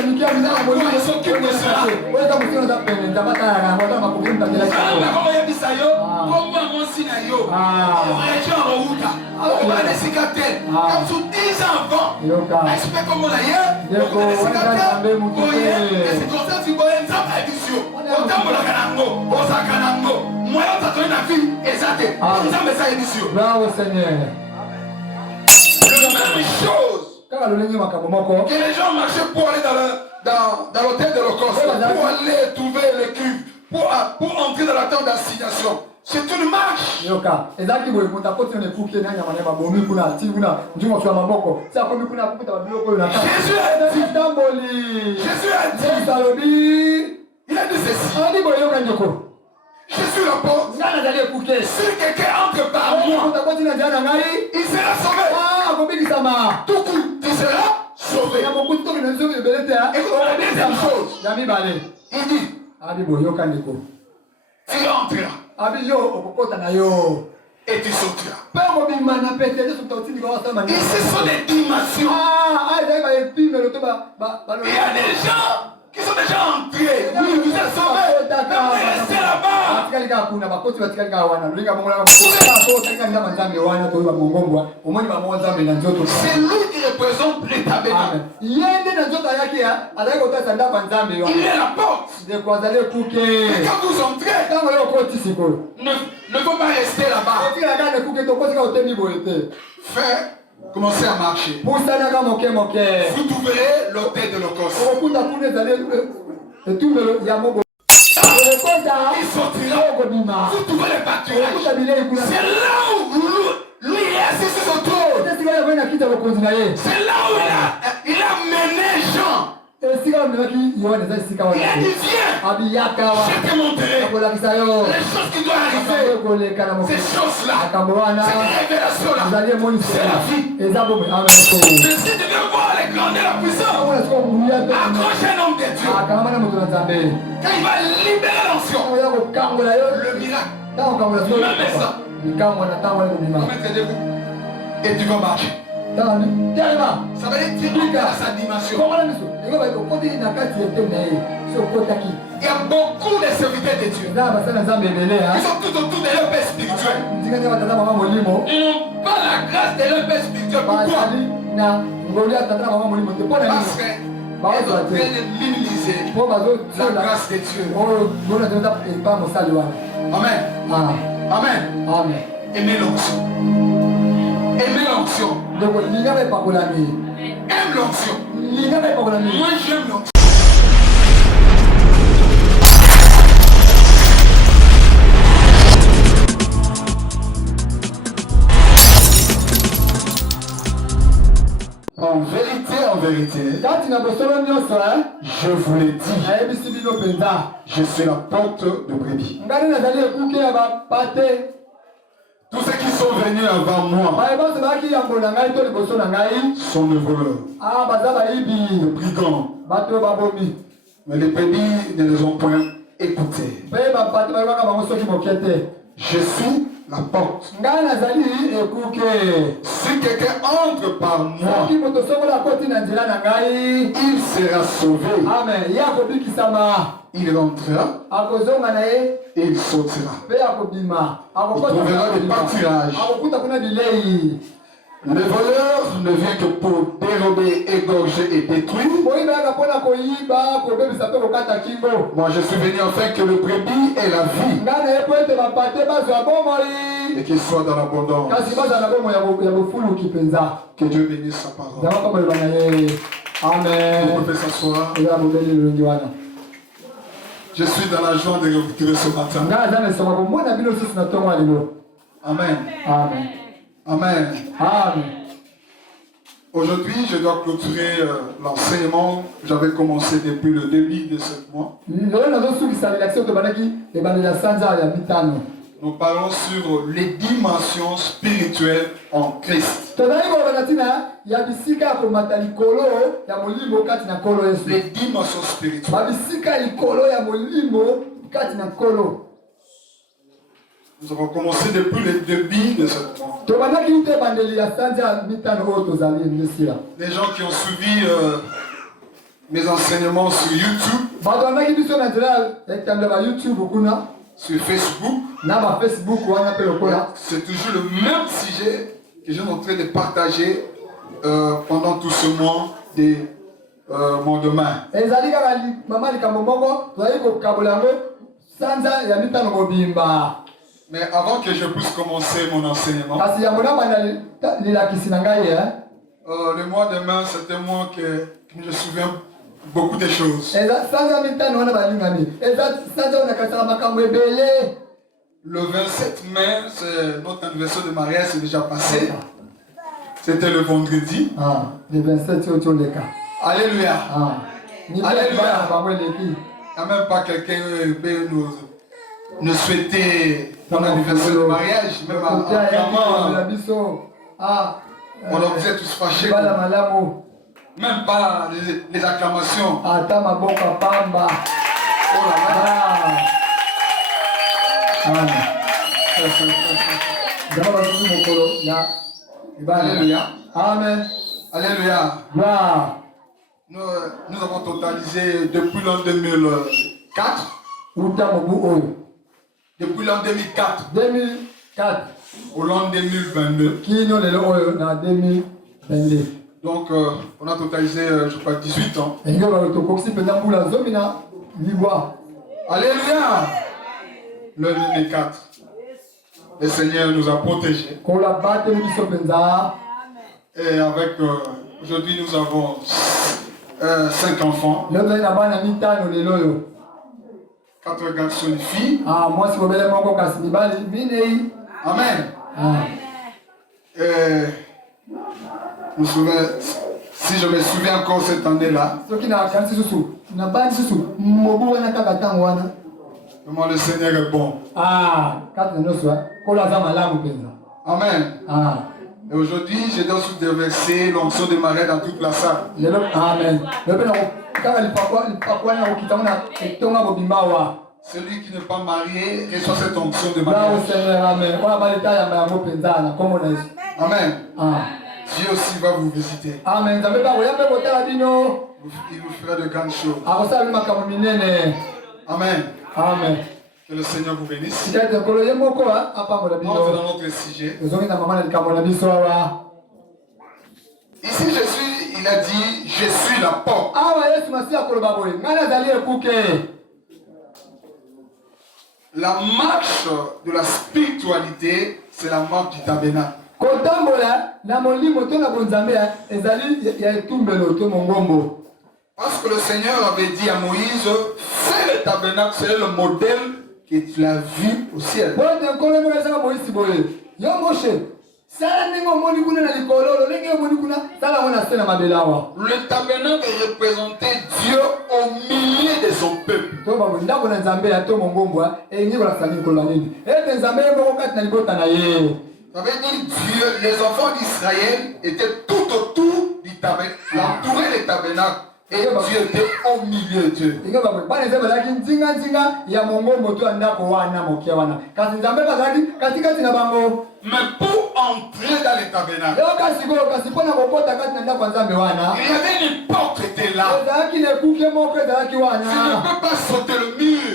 il s'occupe de cela. Bravo Seigneur. La même chose que les gens marchaient pour aller dans l'hôtel de l'Holocauste, pour aller trouver les cuves, pour entrer dans la tente d'assignation. C'est une marche. Jésus a dit, il a dit ceci. Je suis la porte. Si quelqu'un entre par moi, il sera sauvé. Tout coup, tu seras sauvé. Et la deuxième chose, il dit, tu entreras. Et tu sortiras. Et ce sont des dimensions. Il y a des gens qui sont déjà entrés. Vous êtes sauvés. Restez là-bas. C'est lui qui représente le tabernacle. Il est la porte. Et quand vous entrez, ne faut pas rester là-bas. Commencez à marcher. Vous trouverez l'hôtel de l'Holocauste. Il sortira. Vous trouvez les pâturages. C'est là où lui est assis sur son trône. C'est là où il a mené Jean. Il a dit, viens, je te montrerai les choses qui doivent arriver. Ces choses-là, cette révélation-là, c'est la vie. Mais si tu veux voir les grands et la puissance, accroche un homme de Dieu. Quand il va libérer l'ancien, le miracle, même ça. Mettez-vous et tu vas marcher. Ça veut dire qu'il a sa dimension. Il y a beaucoup de serviteurs de Dieu. Ils sont tout autour de leur père spirituel. Ils n'ont pas la grâce de leur père spirituel. Pourquoi? Parce qu'ils ont bien minimiser la grâce de Dieu. Amen. Amen. Amen. Aimez l'onction. Aimez l'onction. Aime l'onction. Moi j'aime l'onction. En vérité, je vous l'ai dit, je suis la porte de brebis. Tous ceux qui sont venus avant moi sont des voleurs, des brigands. Mais les brebis ne les ont point écoutés. Je suis la porte. Si quelqu'un entre par moi, il sera sauvé. Il rentrera et il sortira. Il trouvera des pâturages. Le voleur ne vient que pour dérober, égorger et détruire. Moi je suis venu afin que le brebis ait la vie et qu'il soit dans l'abondance. Que Dieu bénisse sa parole. Amen. Vous pouvez s'asseoir. Je suis dans la joie de vous retrouver ce matin. Amen. Amen. Amen. Amen. Aujourd'hui, je dois clôturer l'enseignement. J'avais commencé depuis le début de ce mois. Nous parlons sur les dimensions spirituelles en Christ. Les dimensions spirituelles. Nous avons commencé depuis le début de cette mois. Les gens qui ont suivi mes enseignements sur YouTube, sur Facebook. C'est toujours le même sujet que je suis en train de partager pendant tout ce mois de mon domaine. Mais avant que je puisse commencer mon enseignement, le mois de mai, c'est un mois que je me souviens beaucoup de choses. Le 27 mai, c'est notre anniversaire de mariage, c'est déjà passé. C'était le vendredi. Le 27, Alléluia. Alléluia. Il n'y a même pas quelqu'un qui peut nous souhaiter ton anniversaire de mariage, même à on vous êtes tous fâchés. Même pas les acclamations. Oh là là. Alléluia. Amen. Alléluia. Nous avons totalisé depuis l'an 2004. Depuis l'an 2004. 2004. Au l'an 2022. Donc, on a totalisé, je crois, 18 ans. Alléluia. Le 2004. Le Seigneur nous a protégés. Et avec, aujourd'hui, nous avons 5 enfants. 4 garçons et filles. Amen. Si je me souviens encore cette année-là, comment le Seigneur est bon. Amen. Et aujourd'hui, je dois déverser l'onction de mariage dans toute la salle. Amen. Celui qui n'est pas marié reçoit cette onction de mariage. Amen. Dieu aussi va vous visiter. Amen. Il vous fera de grandes choses. Amen. Amen. Que le Seigneur vous bénisse. On entre dans notre sujet. Ici Jésus, il a dit, je suis la porte. La marche de la spiritualité, c'est la marche du tabernacle. Parce que le Seigneur avait dit à Moïse, fais le tabernacle, c'est le modèle que tu as vu au ciel. Le tabernacle représentait Dieu au milieu de son peuple. Ça veut dire Dieu, les enfants d'Israël étaient tout autour du tabernacle, entourés du tabernacle. Et Dieu était au milieu d'eux. Mais pour entrer dans le tabernacle, il y avait une porte qui était là. Tu ne peux pas sauter le mur.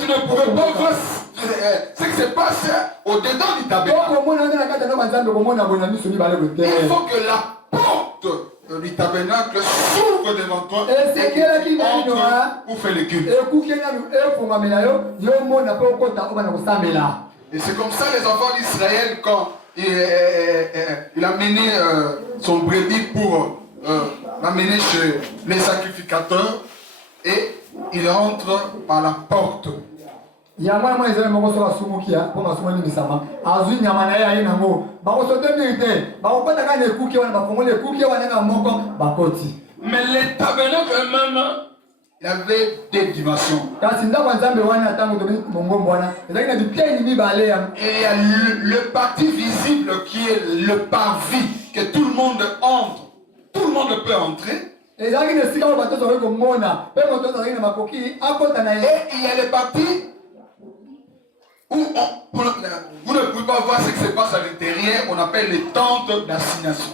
Tu ne pouvais pas voir ce qui se passe au-dedans du tabernacle. Il faut que la porte du tabernacle s'ouvre devant toi et tu entres pour faire le culte. Et c'est comme ça les enfants d'Israël, quand il a mené son brebis pour l'amener chez les sacrificateurs, et il rentre par la porte. Mais les tabernacles eux-mêmes, il y avait des dimensions. Et il y a le parti visible qui est le parvis, que tout le monde entre. Tout le monde peut entrer. Et il y a le parti où vous ne pouvez pas voir ce qui se passe à l'intérieur, on appelle les tentes d'assignation.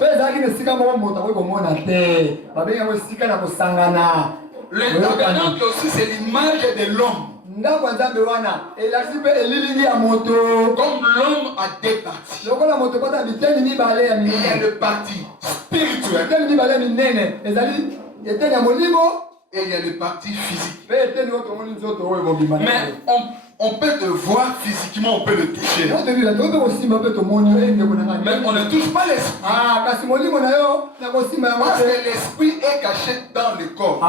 Le tabernacle aussi, c'est l'image de l'homme. Comme l'homme a deux parties. Il y a le parti spirituel et il y a le parti physique. Mais on peut te voir physiquement, on peut le toucher. Mais on ne touche pas l'esprit. Parce que l'esprit est caché dans le corps.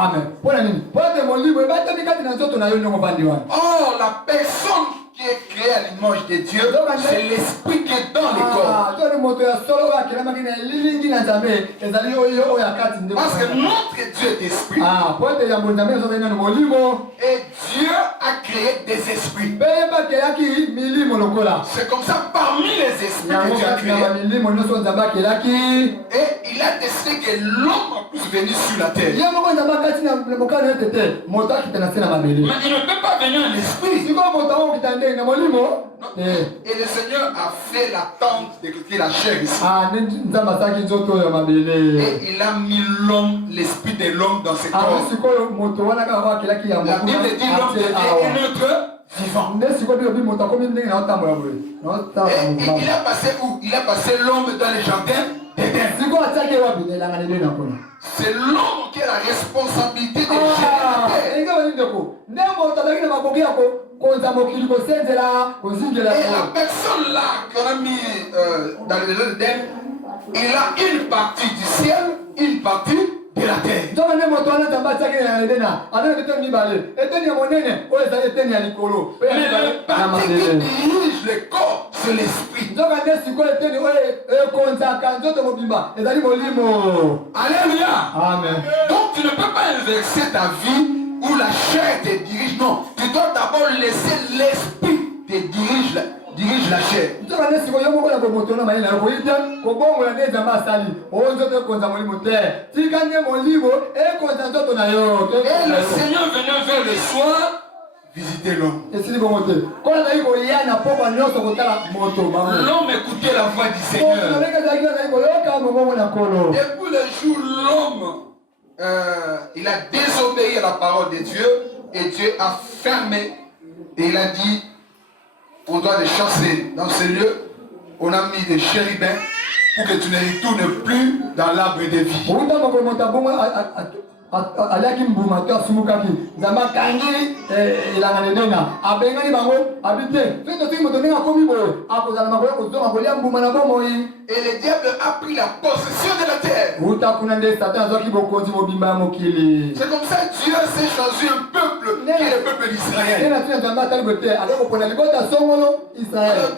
Or, la personne qui est créée à l'image de Dieu, c'est l'esprit qui est dans le corps. Parce que notre Dieu est esprit. Et Dieu a créé des esprits. C'est comme ça parmi les esprits que Dieu a créé. Et il a décidé que l'homme puisse venir sur la terre. Mais il ne peut pas venir en esprit. Et le Seigneur a fait la tente de la chair ici. Et il a mis l'homme, l'esprit de l'homme dans ses corps. La Bible dit l'homme devient un être vivant. Et il a passé où? Il a passé l'homme dans le jardin d'Éden. C'est l'homme qui a la responsabilité de gérer la terre. Et la personne là qu'on a mis dans le jardin d'Éden, il a une partie du ciel, une partie de la terre. Mais le parti qui dirige le corps, c'est l'esprit. Alléluia. Amen. Donc tu ne peux pas inverser ta vie où la chair te dirige. Non, tu dois d'abord laisser l'esprit te dirige la chair. Et le Seigneur venait vers le soir visiter l'homme. L'homme écoutait la voix du Seigneur. Depuis le jour l'homme il a désobéi à la parole de Dieu et Dieu a fermé et il a dit on doit les chasser dans ces lieux. On a mis des chérubins pour que tu ne retournes plus dans l'arbre de vie. aliaki mbuma to asumukaki nzambe akangi elanga nedenga abengani bango abite soki tosoki moto ndenge akomi boye akozala makoya kozonga kolia mbuma na bomoi. Et le diable a pris la possession de la terre. Uta kuna nde Satan azwaki bokonzi mobimba ya mokili. C'est comme ça Dieu s'est choisi un peuple qui est le peuple d'Israël. Alors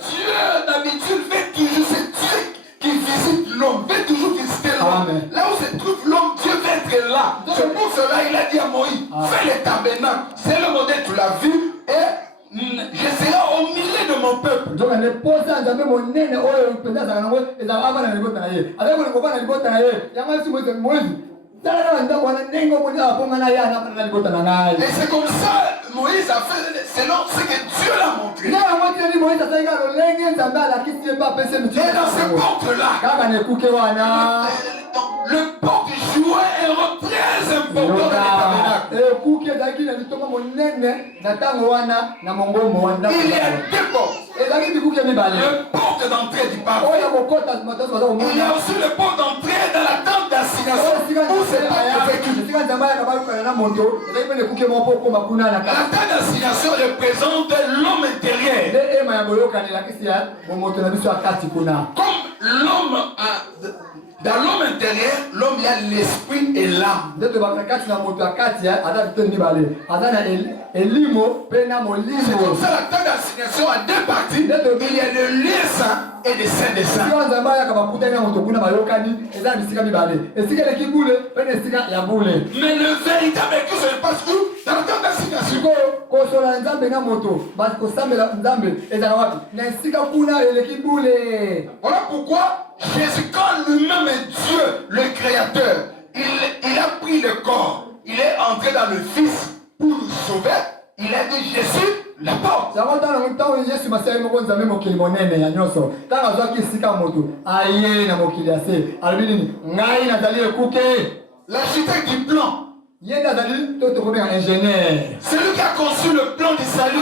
Dieu d'habitude fait toujours ce Dieu qui visite l'homme, veut toujours visiter l'homme. Là où se trouve l'homme, Dieu veut être là. C'est pour cela il a dit à Moïse, fais le tabernacle. C'est le modèle, tu l'as vu, et je serai au milieu de mon peuple. Donc on est posé en jamais mon nez, on est pendant ça, on est avant la libota naie. Alors on est pas la libota naie. Yama si Moïse. Et c'est comme ça Moïse a fait selon ce que Dieu l'a montré. Et dans ce porte-là, le porte jouait un rôle très important dans le tabernacle. Il y a deux portes. Le porte d'entrée du parc. Il y a aussi le porte d'entrée dans la tente d'assignation. Où c'est pas la tente d'assignation représente l'homme intérieur. Comme l'homme a... Dans l'homme intérieur, l'homme il y a l'esprit et l'âme. C'est comme ça la tente d'assignation a deux parties. Il y a le lieu saint et le saint des saints. Mais le véritable écoute se passe où? Dans la tente d'assignation. Voilà pourquoi Jésus, quand lui-même est Dieu, le Créateur, il a pris le corps, il est entré dans le Fils pour nous sauver. Il a dit, Jésus, la porte. L'architecte du plan. C'est lui qui a conçu le plan du salut.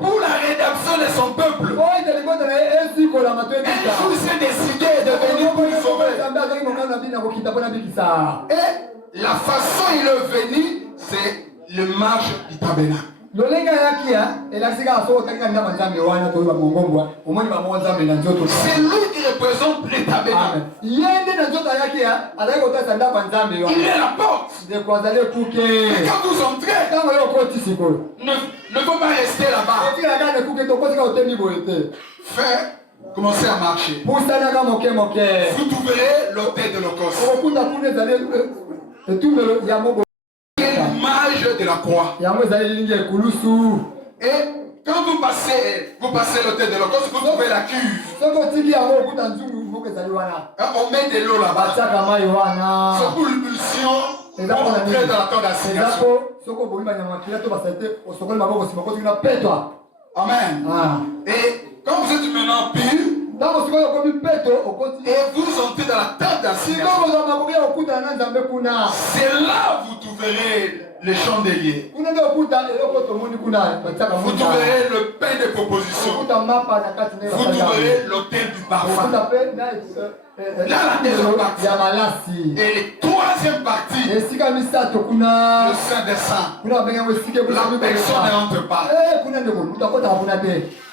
Pour la rédemption de son peuple. Un jour, il s'est décidé de venir pour le sauver. Et la façon il est venu, c'est le marche du tabernacle. C'est lui qui représente le tabernacle. Il est la porte. Et quand vous entrez, ne faut pas rester là-bas. Commencez à marcher. Vous trouverez l'autel de l'Holocauste. L'image de la croix. Et quand vous passez l'autel de l'Holocauste, vous trouvez la cuve. On met de l'eau là-bas. C'est pour l'impulsion. On entre dans la tente d'assignation. Amen. Et quand vous êtes maintenant pur, et vous entrez dans la tente d'assignation, c'est là où vous trouverez le chandelier. Vous trouverez le pain de proposition. Vous trouverez l'autel du parfum. Là, la deuxième partie. Et la troisième partie, le Saint des Saints. La personne n'entre pas.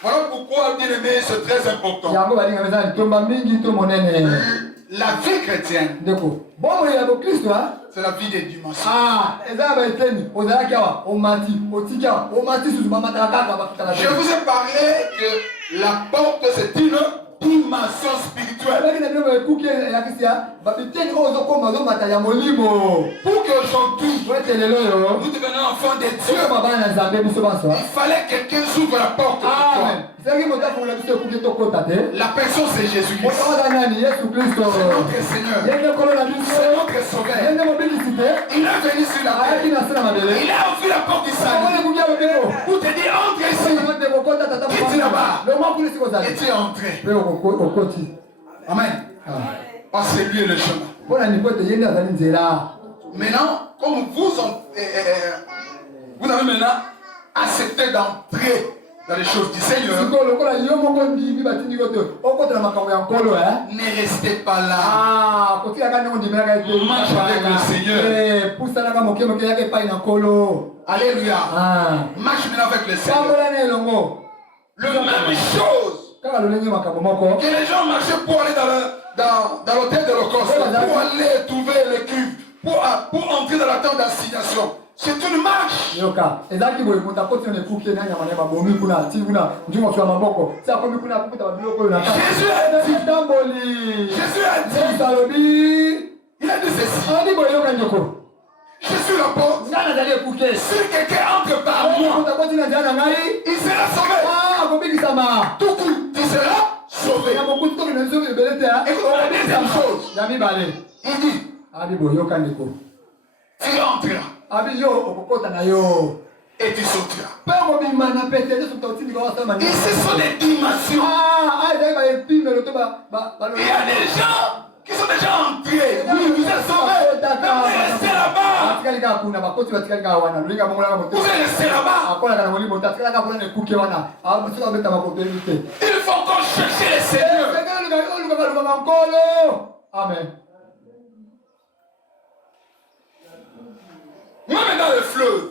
Voilà pourquoi, bien aimé, c'est très important. La vie chrétienne, c'est la vie des dimensions. Je vous ai parlé que la porte, c'est une dimension spirituelle. Pour qu'aujourd'hui nous devenions enfants de Dieu, il fallait que quelqu'un s'ouvre la porte. La personne, c'est Jésus-Christ. C'est notre Seigneur. C'est notre Sauveur. Il est venu sur la terre. Il a ouvert la porte du salut. Pour te dire, entre ici. Et tu là-bas. Et tu es entré. Amen. Parce que lui est le chemin. Maintenant, comme vous avez maintenant accepté d'entrer dans les choses du Seigneur, ne restez pas là. Marche avec le Seigneur. Alléluia. Marche maintenant avec le Seigneur. Le même chose que les gens marchaient pour aller dans l'hôtel de l'Holocauste, pour aller trouver les cuves, pour entrer dans la tente d'assignation. C'est une marche. Jésus a dit, il a dit ceci. Je suis la porte. Si quelqu'un entre par moi, il sera sauvé. Tout coup, tu seras sauvé. Et la deuxième chose, il dit, tu entreras. Et tu sortiras. Et ce sont des dimensions. Il y a des gens qui sont déjà entrés. Oui, vous êtes sauvés. Vous restez là-bas. Vous restez là-bas. Il faut encore chercher le Seigneur. Amen. Même dans le fleuve,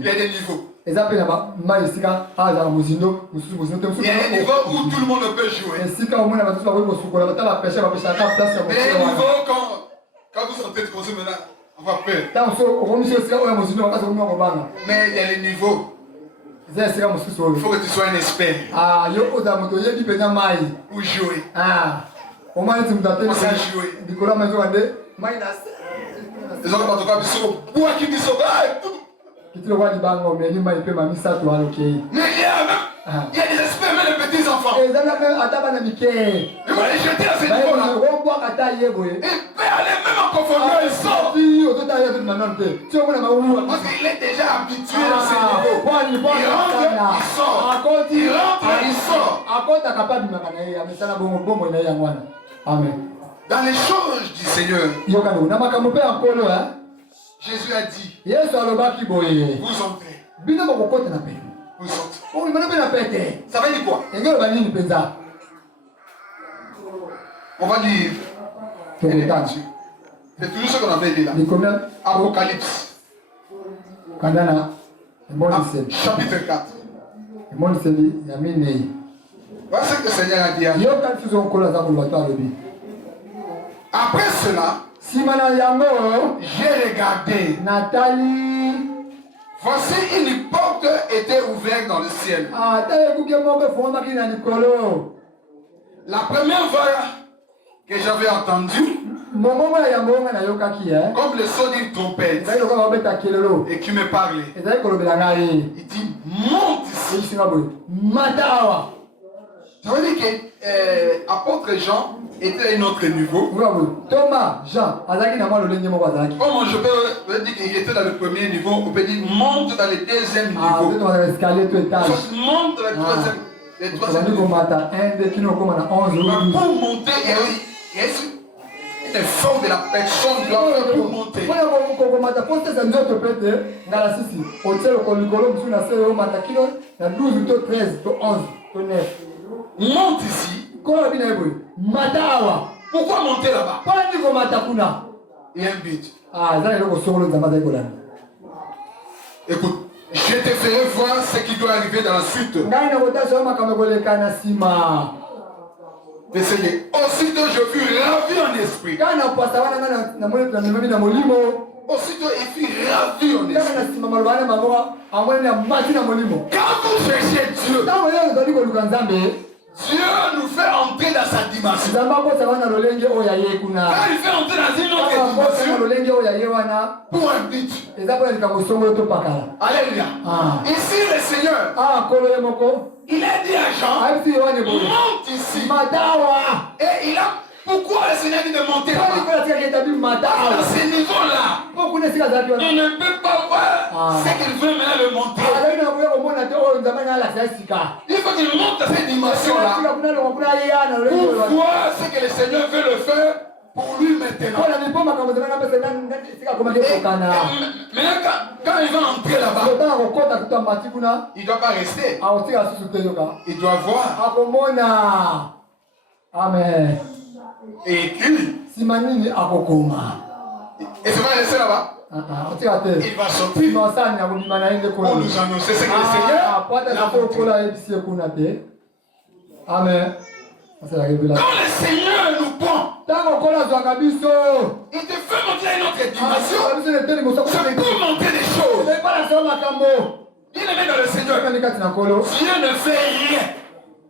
il y a des niveaux. Il y a des niveaux où tout le monde peut jouer. Mais il y a des niveaux quand vous sentez comme ça maintenant, on va peur. Mais il y a les niveaux. Il faut que tu sois un expert pour jouer. On sait jouer. Les autres partent pas sur bois qui disent mais il y a même Il y a des esprits, même les petits enfants. Il va les jeter à ce niveau-là. Il peut aller même en profondeur, il sort. Parce qu'il est déjà habitué à ce niveau. Il rentre, il sort. Il rentre, il sort. Amen. Dans les choses du Seigneur, Jésus a dit, vous entrez. Vous sortez. Ça veut dire quoi? On va lire. C'est toujours ce qu'on avait dit là. Apocalypse. Chapitre 4. Voilà ce que le Seigneur a dit à nous. Après cela, j'ai regardé. Voici une porte était ouverte dans le ciel. La première voix que j'avais entendue, comme le son d'une trompette, et qui me parlait, il dit, monte ici. Ça veut dire que apôtre Jean était à un autre niveau. Thomas, Jean, comment je peux dire qu'il était dans le premier niveau? On peut dire monte dans le deuxième niveau. Monte dans le troisième niveau. Pour monter, il y a une force de la personne qui doit faire pour monter. Monte ici. Pourquoi monter là-bas? Il y a un but. Écoute, je te ferai voir ce qui doit arriver dans la suite. Aussitôt je fus ravi en esprit. Aussitôt il fut ravi en esprit. Quand vous cherchez Dieu, Dieu nous fait entrer dans sa dimension. Quand il fait entrer dans une autre dimension, pour un but. Alléluia. Ici le Seigneur, il a dit à Jean, monte ici. Et il a... Pourquoi le Seigneur dit de monter là-bas? Dans ce niveau-là, il ne peut pas voir ce qu'il veut maintenant le monter. Il faut qu'il monte dans cette dimension-là pour voir ce que le Seigneur veut le faire pour lui maintenant. Maintenant, quand il va entrer là-bas, il ne doit pas rester. Il doit voir. Amen. Et écrit. Et ça va rester là-bas. Il va sortir pour nous annoncer ce que le Seigneur l'a montré. Amen. Quand le Seigneur nous prend, il te fait montrer une autre dimension. C'est pour montrer des choses. Il est dans le Seigneur. Dieu ne fait rien.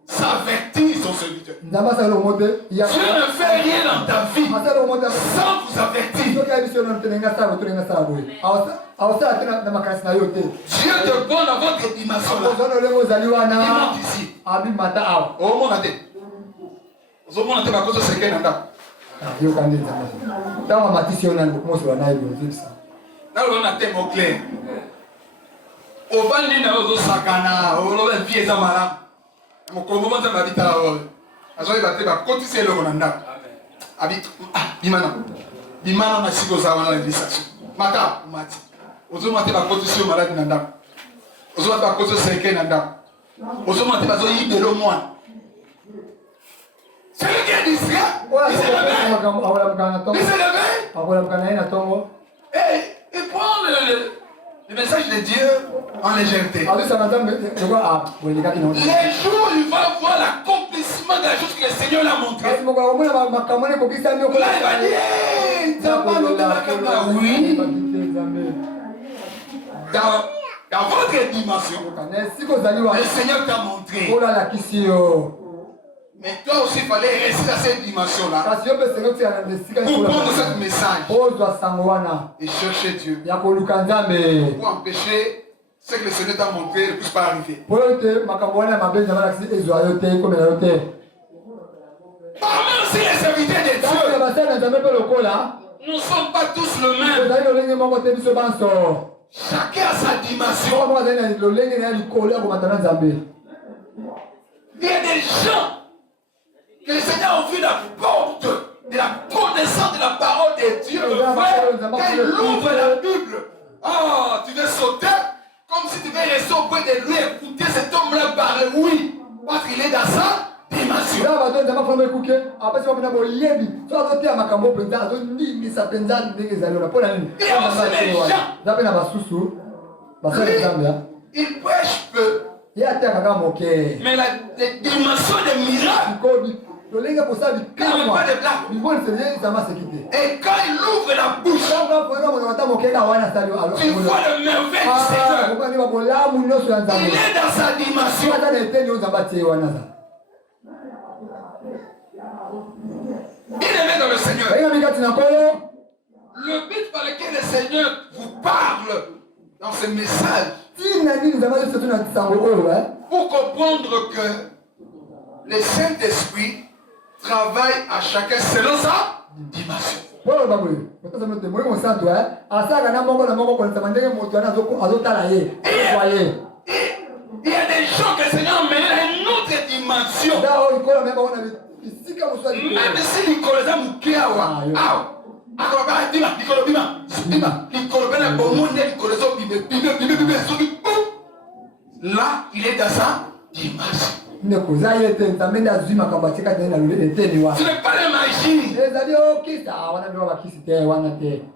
S'avertir son serviteur. Dieu ne fait rien dans ta vie sans vous avertir. Dieu te donne dans votre dimension là. Il monte ici. Oh mon Dieu. Vous avez ma cause c'est qu'un anda. Là on a des mots clairs. Au bas de l'île, sakana, au loin de pieds à malade. Mon convoi de ma vie à la hora. Azoe battre ma côté c'est le monanda. Habite. Bimana na siko za wana l'invitation. Mata mati. Ozo mate ba côté sur malade nanda. Ozo mate ba côté c'est qu'un anda. Ozo mate ba zo yi de lo moi. C'est le gars d'Israël. Il s'est levé. Et il prend le message de Dieu en légèreté. Les jours où il va voir l'accomplissement de la chose que le Seigneur l'a montré. Là, il va dire, oui. Dans votre dimension, le Seigneur t'a montré. Mais toi aussi, il fallait rester à cette dimension-là pour prendre ce message et chercher Dieu pour empêcher ce que le Seigneur t'a montré ne puisse pas arriver. Parmi aussi les serviteurs de Dieu, nous ne sommes pas tous le même. Chacun a sa dimension. Il y a des gens que le Seigneur a ouvert la porte de la connaissance de la parole de Dieu. Quand il ouvre la Bible, tu veux sauter comme si tu veux rester auprès de lui, écouter cet homme-là parler. Oui, parce qu'il est dans sa dimension. Il prêche peu. Mais la dimension des miracles, il n'y a pas de blague. Et quand il ouvre la bouche, tu vois le merveille du Seigneur. Il est dans sa dimension. Bien-aimé dans le Seigneur, le but par lequel le Seigneur vous parle dans ce message, pour comprendre que le Saint-Esprit travaille à chacun selon sa dimension. Il y a des gens que le Seigneur met à une autre dimension. Même si Nicolas Moukiawa, là, il est dans sa dimension. Ce n'est pas la magie.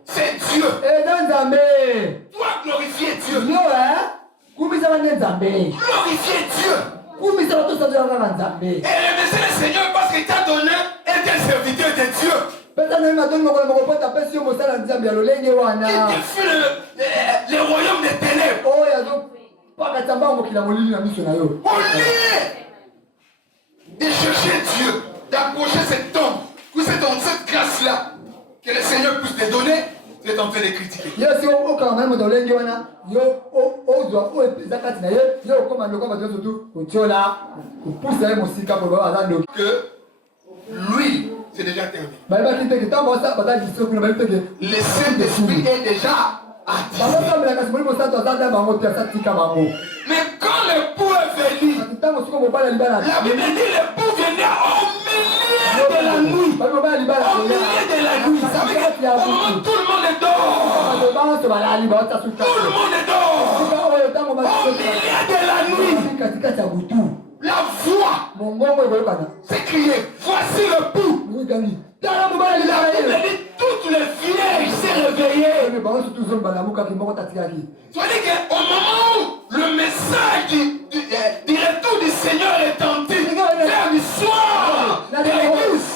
C'est Dieu. Toi, glorifier Dieu. Glorifier Dieu. Et remercier le Seigneur parce qu'il t'a donné un tel serviteur de Dieu. Il te fuit le royaume des ténèbres. Au lieu de chercher Dieu, d'approcher cet homme, ou cette grâce-là, que le Seigneur puisse te donner, tu es en train de critiquer. Que lui, c'est déjà terminé. Le Saint-Esprit est déjà actif. Mais quand l'époux est venu, la Bible dit l'époux venait au milieu de la nuit. Au milieu de la nuit. Ça veut dire tout le monde est dehors. Tout le monde est dehors. Au milieu de la nuit. La voix c'est crié, voici le pouls. La Bible dit toutes les vieilles s'est réveillées. C'est-à-dire qu'au moment où le message du retour du Seigneur est tenté, vers du soir de l'église,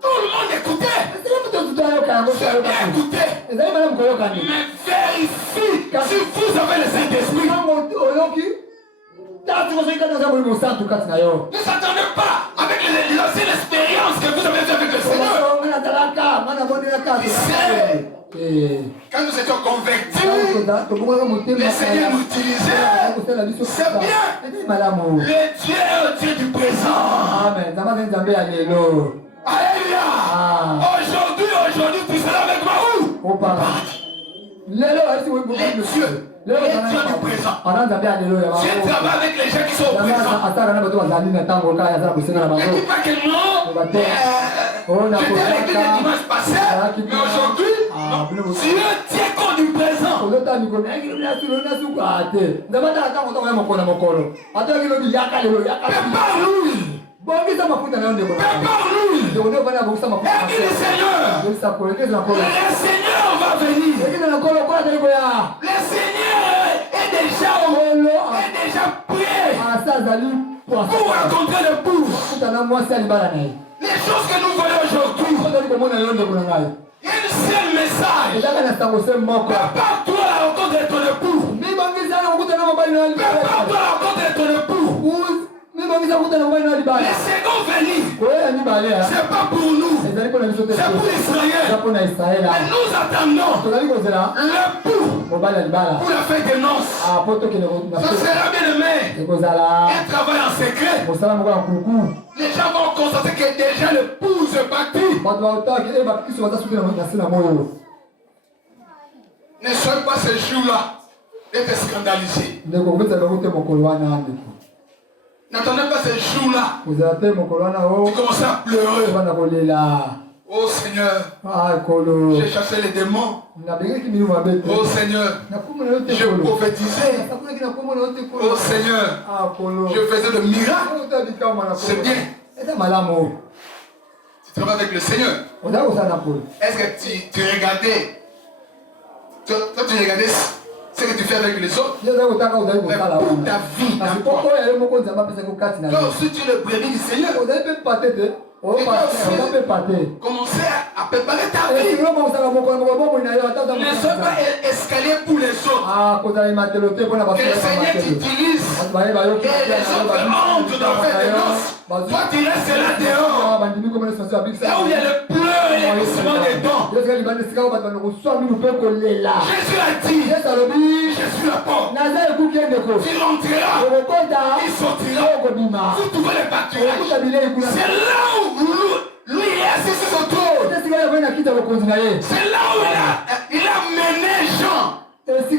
tout le monde écoutait. Mais vérifie si vous avez le Saint-Esprit. Ne s'attendez pas avec l'ancienne expérience que vous avez fait avec le Seigneur. Quand nous étions convertis, le Seigneur nous utilisait. C'est bien. Le Dieu est au Dieu du présent. Alléluia. Aujourd'hui, tu seras avec moi où? Les dieux du présent. Dieu travaille avec les gens qui sont au présent. Ne dis pas que non. J'étais avec lui le dimanche passé, mais aujourd'hui, Dieu tient compte du présent. Prépare-lui. Le Seigneur va venir. Le Seigneur est déjà prêt pour rencontrer le pouls. Les choses que nous voyons aujourd'hui, il y a un seul message. Prépare-toi à la rencontre de ton époux. Prépare-toi à la rencontre de ton époux. seconds venus, c'est pas pour nous, c'est pour Israël. Mais nous attendons l'époux pour la fête des noces. Ça sera bien aimé. Un travail en secret. Les gens vont constater que déjà l'épouse est partie. Ne soyez pas ce jour-là d'être scandalisé. N'attendez pas ce jour-là. Vous commencez à pleurer. Oh Seigneur, j'ai chassé les démons. Oh Seigneur, je prophétisais. Oh Seigneur, je faisais de miracles. C'est bien. Tu travailles avec le Seigneur. Est-ce que tu regardais? Toi, tu regardais ce que tu fais avec les autres? Mais pour ta vie, toi aussi tu es le brebis du Seigneur. Commencer à préparer ta vie. Ne sois pas escalier pour les autres. Que le Seigneur t'utilise. Et les autres entrent dans le fait de noces. Toi tu restes là dehors. Là où il y a le pleur et le glissement des dents. Jésus a dit, je suis la porte. Tu rentreras, il sortira. Vous trouvez les pâturages. C'est là où lui est assis sur son trône. C'est là où il a mené Jean. Il a dit,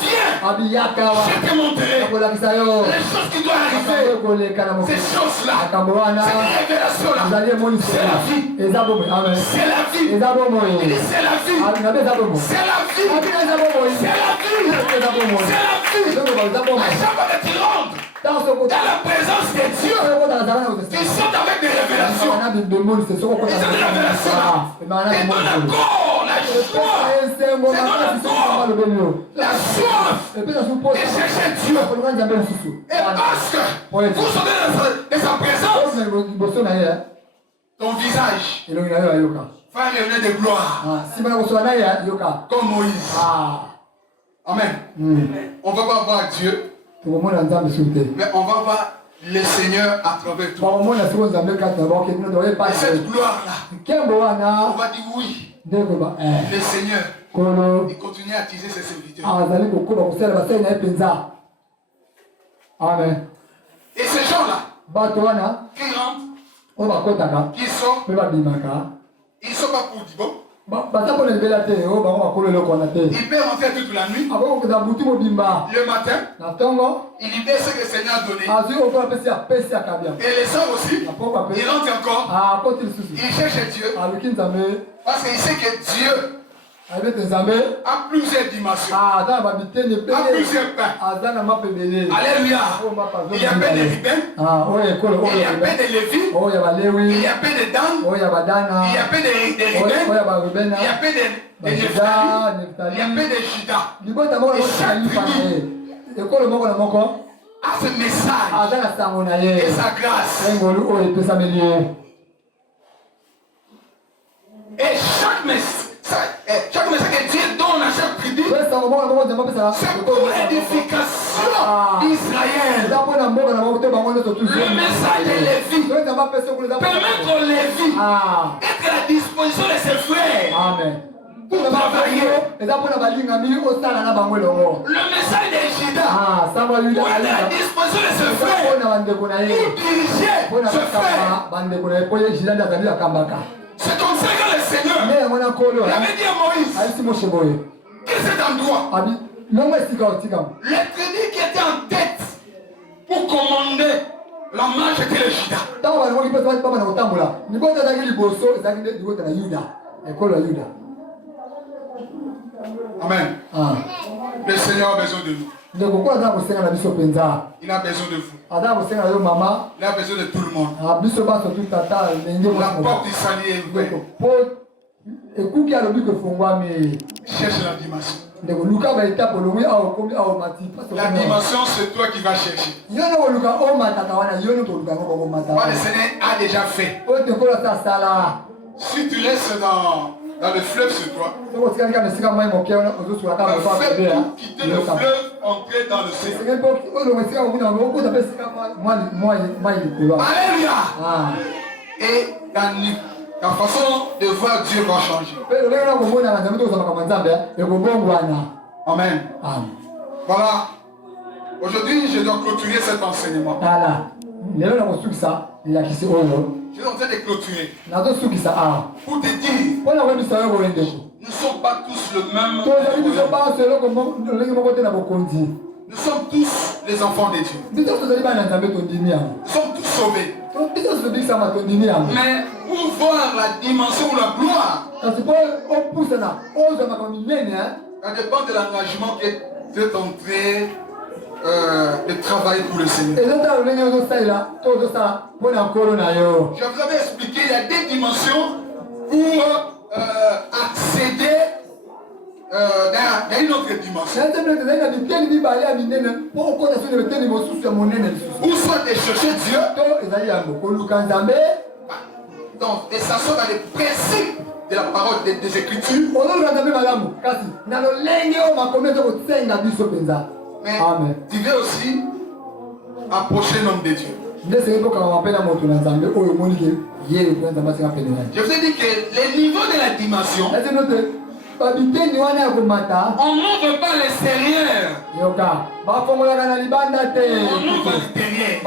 viens, je te montrerai les choses qui doivent arriver. Ces choses-là, cette révélation-là, c'est la vie. C'est la vie. Il dit, c'est la vie. C'est la vie. C'est la vie. C'est la vie. À chaque fois que tu rentres dans la présence de Dieu, tu sautes avec des révélations. Ils ont des révélations. Et dans la corps, la joie. C'est dans la corps, la soif de chercher Dieu. Et parce que vous sortez de sa présence, ton visage va revenir de gloire. Comme Moïse. Amen. On va pas voir Dieu, mais on va voir le Seigneur à travers toi. Et cette gloire-là, on va dire oui. Le Seigneur, il continue à attiser ses serviteurs. Amen. Et ces gens-là, qui rentrent, qui sortent, ils ne sont pas pour du bon. Il peut rentrer toute la nuit. Le matin, il libère ce que le Seigneur a donné. Et les soirs aussi, il rentre encore. Il cherche Dieu. Parce qu'il sait que Dieu a plusieurs dimensions. A plusieurs pains. Alléluia. Il y a pain de Ruben. Il y a pain de Lévi. Il y a pain de Dan. Il y a pain de Ruben. Il y a pain de Nephtali. Il y a pain de Juda. Et chaque tribu a ce message et sa grâce. Et chaque message que Dieu donne à chaque tribu, c'est pour l'édification d'Israël. Le message de Lévi permettre aux Lévi d'être à la disposition de ses frères. Amen. Pour travailler. Le message de Juda pour être à la disposition de ses frères. Pour diriger ses frères. C'est comme ça que le Seigneur avait dit à Moïse que cet endroit, les tribus qui étaient en tête pour commander la marche était le Juda. Amen. Le Seigneur a besoin de nous. Il a besoin de vous. Il a besoin de tout le monde. La porte du salut est ouverte. Cherche la dimension. La dimension, c'est toi qui vas chercher. Le Seigneur a déjà fait. Si tu restes dans dans le fleuve sur toi. Fais tout quitter le fleuve, entrer dans le ciel. Alléluia. Et ta façon de voir Dieu va changer. Amen. Voilà. Aujourd'hui, je dois clôturer cet enseignement. Je suis en train de clôturer. Pour te dire, nous ne sommes pas tous le même. Nous sommes tous les enfants de Dieu. Nous sommes tous sauvés. Mais pour voir la dimension ou la gloire, ça dépend de l'engagement que tu es en train de travailler pour le Seigneur. Je vous avais expliqué, il y a des dimensions pour accéder dans une autre dimension. Ou soit de chercher Dieu, donc de s'asseoir dans les principes de la parole des Écritures. Mais tu veux aussi approcher l'homme de Dieu. Je vous ai dit que les niveaux de la dimension, on n'ouvre pas l'extérieur. On ouvre l'intérieur.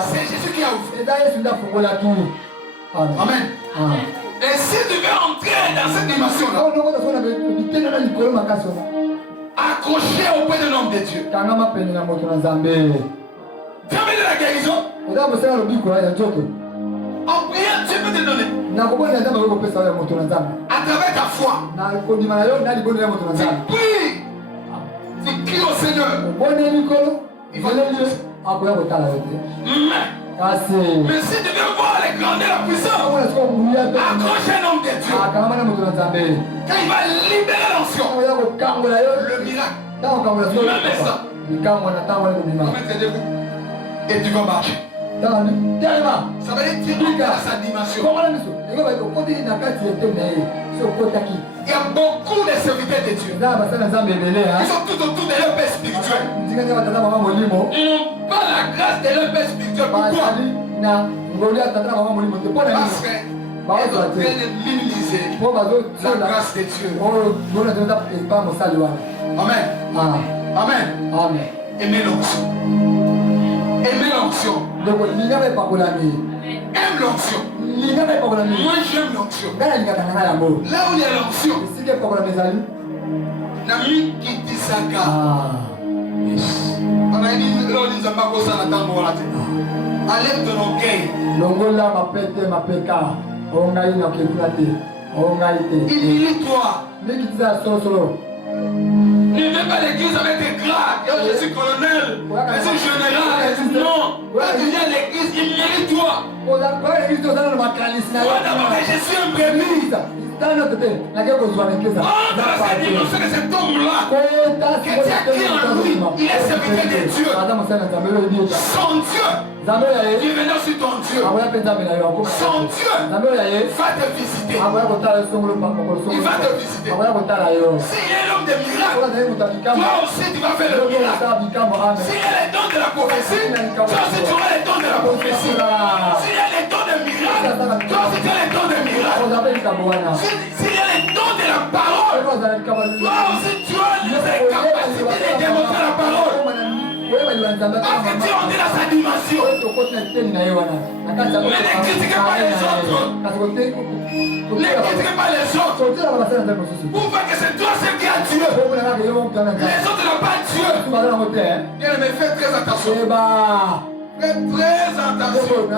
C'est Jésus qui a ouvert. Amen. Et si tu veux entrer dans cette dimension-là, accroché auprès de l'homme de Dieu. Jamais de la guérison. En priant, Dieu peut te donner. À travers ta foi. Tu cries au Seigneur. Il va te donner. Mais si tu veux voir les grandeurs, la puissance, accroche un homme de Dieu. Quand il va libérer l'onction, le miracle, même ça, mettez-vous et tu vas marcher. Ça veut dire que tu rentres dans sa dimension. Il y a beaucoup de serviteurs de Dieu. Ils sont tout autour de leur père spirituel. Ils n'ont pas la grâce de leur père spirituel. Pourquoi? Parce qu'ils ont bien minimiser la grâce de Dieu. Amen. Amen. Aimez l'onction. Aimez l'onction. Aime l'onction. Moi j'aime l'onction. Là où il y a l'onction, Nami Kitisaka. Enlève ton orgueil. Humilie-toi. Ne viens pas à l'église avec des grades. Je suis colonel, je suis général. Non. Quand tu viens à l'église, humilie-toi. Je suis un brebis. Entre dans cette dimension de cet homme-là que tu as créé en lui. Il est serviteur de Dieu. Son Dieu. Tu es venu sur ton Dieu. Son Dieu va te visiter. Il va te visiter. S'il est l'homme des miracles, toi aussi tu vas faire le miracle. S'il y a les dons de la prophétie, toi aussi tu auras les dons de la prophétie. S'il y a les dons de miracles, toi aussi tu as les dons de miracles. S'il y a les dons de la parole, toi aussi tu as les capacités de démontrer la parole. Parce que tu es entré dans sa dimension. Mais ne critiquez pas les autres. Ne critiquez pas les autres. Pour voir que c'est toi seul qui a Dieu. Les autres n'ont pas Dieu. Bien aimé, faites très attention. Faites très attention. Tu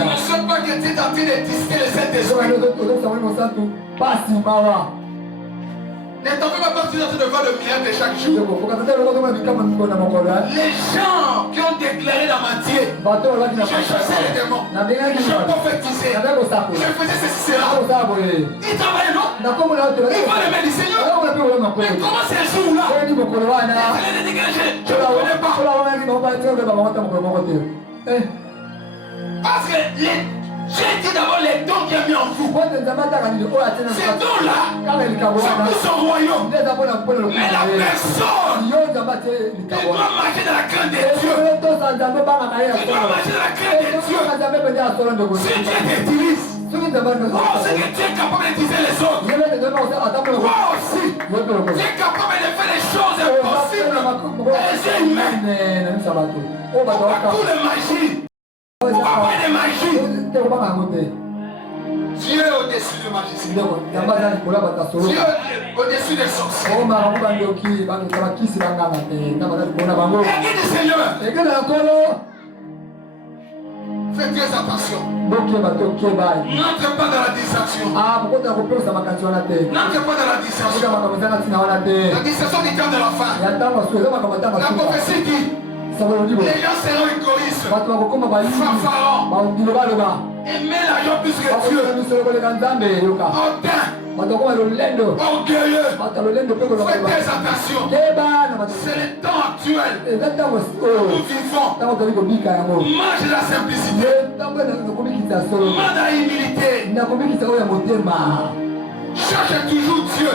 ne sais pas que tu es en train de discuter les Saint-Esprit. Ne t'en fais pas partir dans de voir le miracle de chaque jour. Les gens qui ont déclaré la matière, je chassais les démons, je prophétisais, je faisais ceci, cela. Ils travaillaient, non? Ils vont les mettre du Seigneur. Mais comment ces jours-là? Je ne connais pas. Parce que J'ai dit d'abord les dons qu'il a mis en vous. Ces dons-là, c'est pour son royaume. Mais la personne, tu dois marcher dans la crainte de Dieu. Tu dois marcher dans la crainte de Dieu. Si Dieu t'utilise, oh, c'est que tu es capable d'utiliser les autres. Toi aussi, tu es capable de faire des choses impossibles. Les humains. Pourquoi tout le magie? Pourquoi pas de magie? Dieu est au-dessus de magicien. Dieu est au-dessus des sorciers. Église du Seigneur. Faites très attention. N'entre pas dans la distraction. N'entre pas dans la distraction. La distraction du temps de la fin. La prophétie dit les gens seront égoïstes, fanfarons, aimer l'argent plus que Dieu, orgueilleux. Faites très attention. C'est le temps actuel. Nous vivons. Mange la simplicité. Mange la humilité. Cherche toujours Dieu.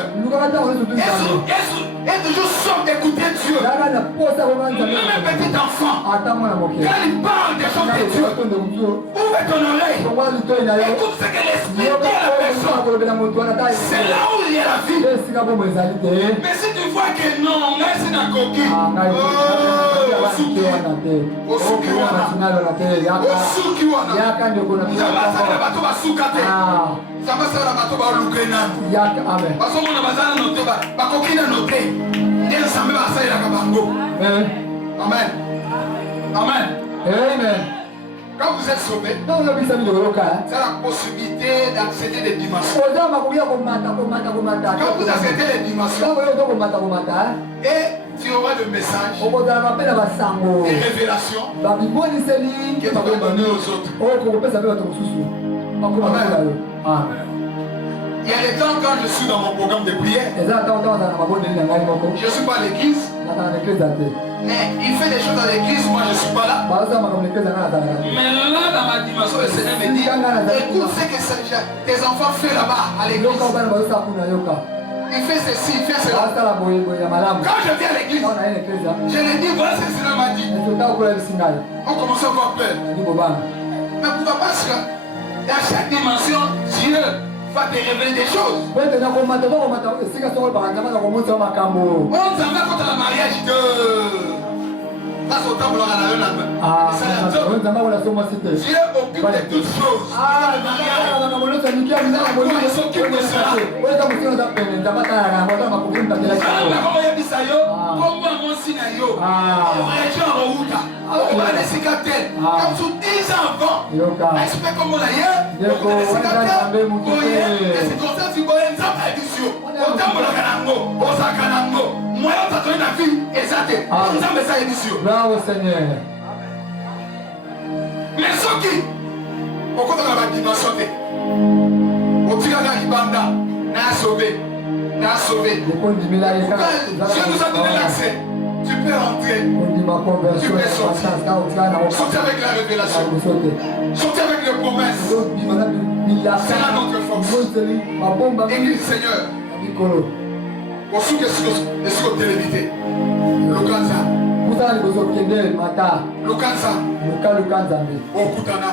Et toujours somme d'écouter Dieu. Même un petit enfant, quand il parle des choses de Dieu, ouvre ton oreille. Écoute ce que l'Esprit dit à la personne. C'est là où il y a la vie. Mais si tu vois que non, c'est un coquille. Amen. Amen. Quand vous êtes sauvé, c'est la possibilité d'accéder des dimensions. Quand vous accédez les dimensions, et tu auras le message, des révélations que tu vas donner aux autres. Amen. Il y a des temps quand je suis dans mon programme de prière, je ne suis pas à l'église, mais il fait des choses dans l'église, moi je ne suis pas là. Mais là, dans ma dimension, le Seigneur me dit, écoute ce que tes enfants font là-bas à l'église. Il fait ceci, il fait cela. Quand je viens à l'église, je lui dis, voilà ce que le Seigneur m'a dit. On commence à avoir peur. Mais pourquoi? Parce que dans chaque dimension, Dieu va te révéler des choses. On s'en va contre le mariage de... Dieu occupe de toutes choses. Il s'occupe de cela. Bravo Seigneur. Mais ce qui, au côté de la dimension, au tir de la Ibanda, n'a sauvé. Dieu nous a donné l'accès. Tu peux rentrer. Tu peux sortir. Sortir avec la révélation. Sortir avec les promesses. C'est là notre force. Église du Seigneur. Au sous que ce que tu l'évité. Le Ganza. Lukanza. Okutana.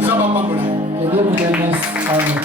Zaba Mambola. Amen.